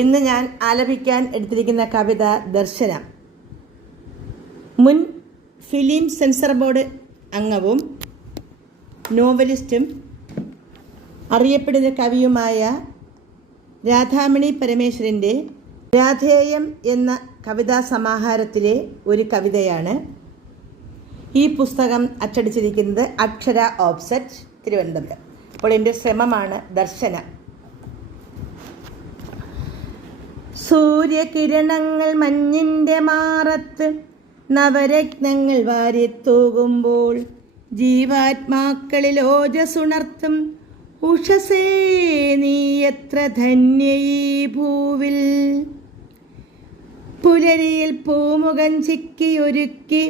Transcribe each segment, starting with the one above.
ഇന്ന് ഞാൻ ആലപിക്കാൻ എടുത്തിരിക്കുന്ന കവിത ദർശനം. മുൻ ഫിലിം സെൻസർ ബോർഡ് അംഗവും നോവലിസ്റ്റും അറിയപ്പെടുന്ന കവിയുമായ രാധാമണി പരമേശ്വരൻ്റെ രാധേയം എന്ന കവിതാ സമാഹാരത്തിലെ ഒരു കവിതയാണ്. ഈ പുസ്തകം അച്ചടിച്ചിരിക്കുന്നത് അക്ഷര ഓഫ്സെറ്റ്, തിരുവനന്തപുരം. അപ്പോൾ എൻ്റെ ശ്രമമാണ് ദർശനം. സൂര്യകിരണങ്ങൾ മഞ്ഞിൻ്റെ മാറത്ത് നവരത്നങ്ങൾ വാരിത്തൂകുമ്പോൾ ജീവാത്മാക്കളിൽ ഓജസുണർത്തും ഉഷസേ നീ എത്ര ധന്യയീ ഭൂവിൽ. പുലരിയിൽ പൂമുഖം ചിക്കിയൊരുക്കി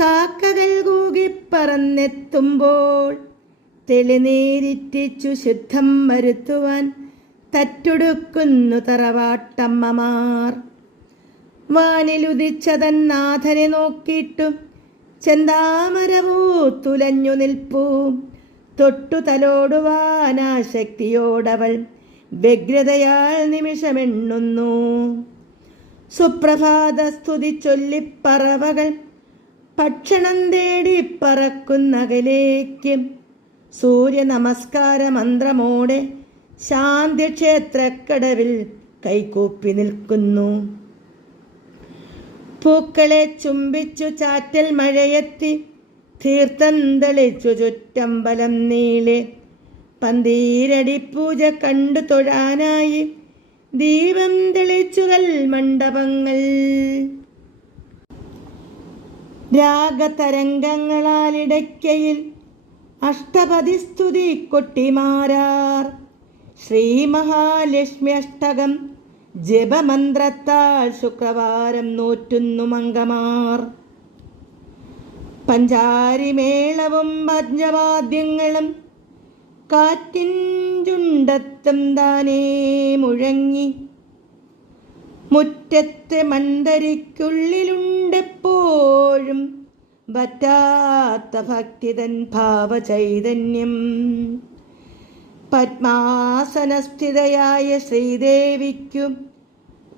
കാക്കകൾ കൂകിപ്പറന്നെത്തുമ്പോൾ തെളിനീരിറ്റിച്ചു ശുദ്ധം വരുത്തുവാൻ തറ്റൊടുക്കുന്നു തറവാട്ടമ്മമാർ. വാനിലുദിച്ചതൻ നാഥനെ നോക്കിയിട്ടു ചെന്താമരവൂത്തുലഞ്ഞു നിൽപ്പൂ. തൊട്ടു തലോടുവാനാശക്തിയോടവൾ വ്യഗ്രതയാൽ നിമിഷമെണ്ണുന്നു. സുപ്രഭാത സ്തുതി ചൊല്ലിപ്പറവകൾ ഭക്ഷണം തേടി പറക്കുന്നകലേക്ക് സൂര്യ നമസ്കാര മന്ത്രമോടെ ശാന്തിക്ഷേത്രക്കടവിൽ കൈകൂപ്പി നിൽക്കുന്നു. പൂക്കളെ ചുംബിച്ചു ചാറ്റൽ മഴയെത്തി തീർത്ഥം തെളിച്ചു ചുറ്റമ്പലം നീളെ പന്തീരടി പൂജ കണ്ടു തൊഴാനായി ദീപം തെളിച്ചുകൾ മണ്ഡപങ്ങൾ. രാഗതരംഗങ്ങളാലിടയ്ക്കയിൽ അഷ്ടപതിസ്തുതി കൊട്ടിമാരാർ. ശ്രീ മഹാലക്ഷ്മി അഷ്ടകം ജപമന്ത്രത്താൽ ശുക്രവാരം നോറ്റുന്നു മംഗമാർ. പഞ്ചാരിമേളവും പഞ്ചവാദ്യങ്ങളും കാറ്റിൻ ചുണ്ടത്തും താനേ മുഴങ്ങി. മുറ്റത്തെ മൺതരിക്കുള്ളിലുണ്ടെപ്പോഴും വറ്റാത്ത ഭക്തിതൻ ഭാവചൈതന്യം. പത്മാസനസ്ഥിതയായ ശ്രീദേവിക്കു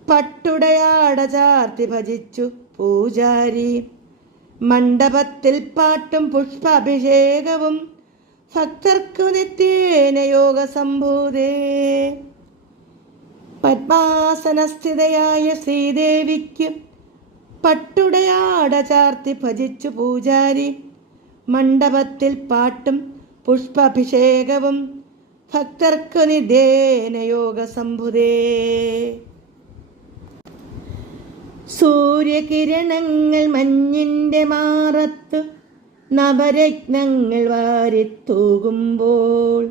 പട്ടുടയാട ചാർത്തി ഭജിച്ചു പൂജാരി. മണ്ഡപത്തിൽ പാട്ടും പുഷ്പാഭിഷേകവും ഭക്തർക്കു നിത്യേന യോഗ സംഭൂതേ. പത്മാസനസ്ഥിതയായ ശ്രീദേവിക്ക് പട്ടുടയാട ചാർത്തി ഭജിച്ചു പൂജാരി. മണ്ഡപത്തിൽ പാട്ടും പുഷ്പാഭിഷേകവും ഭക്തർക്കു നിത്യേന യോഗ സംഭൂതേ. സൂര്യകിരണങ്ങൾ മഞ്ഞിൻ്റെ മാറത്ത് നവരത്നങ്ങൾ വാരിത്തൂകുമ്പോൾ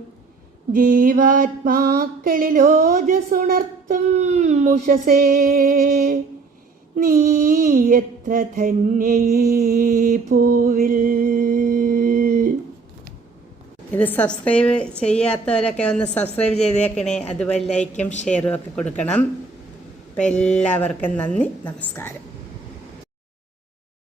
ജീവാത്മാക്കളിൽ ഓജസുണർത്തും ഉഷസേ നീ എത്ര ധന്യയീ ഭൂവിൽ. ഇത് സബ്സ്ക്രൈബ് ചെയ്യാത്തവരൊക്കെ ഒന്ന് സബ്സ്ക്രൈബ് ചെയ്തേക്കണേ. അതുപോലെ ലൈക്കും ഷെയറും ഒക്കെ കൊടുക്കണം. അപ്പോൾ എല്ലാവർക്കും നന്ദി, നമസ്കാരം.